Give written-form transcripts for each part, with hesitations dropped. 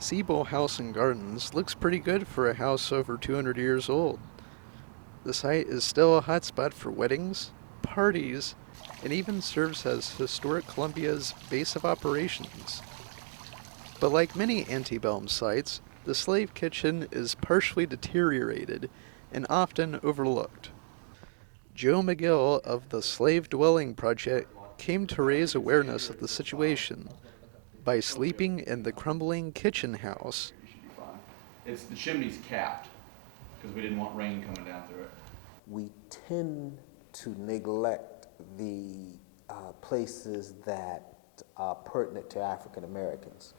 Siebel House and Gardens looks pretty good for a house over 200 years old. The site is still a hotspot for weddings, parties, and even serves as historic Columbia's base of operations. But like many antebellum sites, the slave kitchen is partially deteriorated and often overlooked. Joe McGill of the Slave Dwelling Project came to raise awareness of the situation by sleeping in the crumbling kitchen house. It's the chimney's capped because we didn't want rain coming down through it. We tend to neglect the places that are pertinent to African Americans.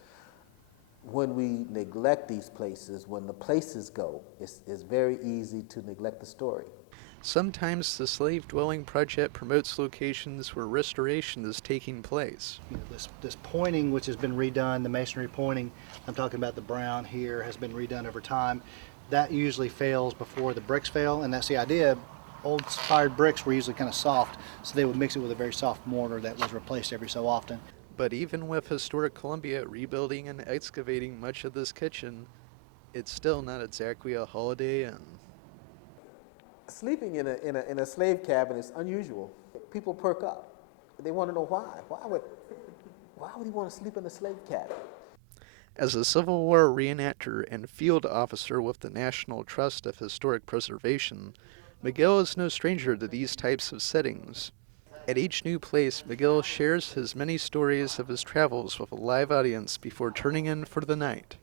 When we neglect these places, when the places go, it's very easy to neglect the story. Sometimes the Slave Dwelling Project promotes locations where restoration is taking place. This pointing, which has been redone, the masonry pointing, I'm talking about the brown here, has been redone over time. That usually fails before the bricks fail, and that's the idea. Old fired bricks were usually kind of soft, so they would mix it with a very soft mortar that was replaced every so often. But even with Historic Columbia rebuilding and excavating much of this kitchen, it's still not exactly a Holiday Inn. Sleeping in a slave cabin is unusual. People perk up. They want to know why. Why would he want to sleep in a slave cabin? As a Civil War reenactor and field officer with the National Trust of Historic Preservation, McGill is no stranger to these types of settings. At each new place, McGill shares his many stories of his travels with a live audience before turning in for the night.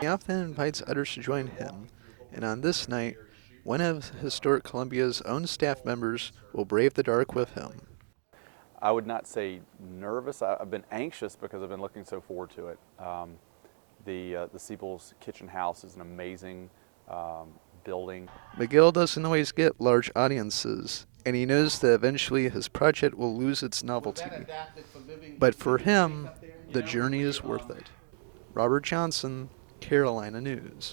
He often invites others to join him, and on this night, one of Historic Columbia's own staff members will brave the dark with him. I would not say nervous. I've been anxious because I've been looking so forward to it. The Siebel's Kitchen House is an amazing building. McGill doesn't always get large audiences, and he knows that eventually his project will lose its novelty. But for him, the journey is worth it. Robert Johnson, Carolina News.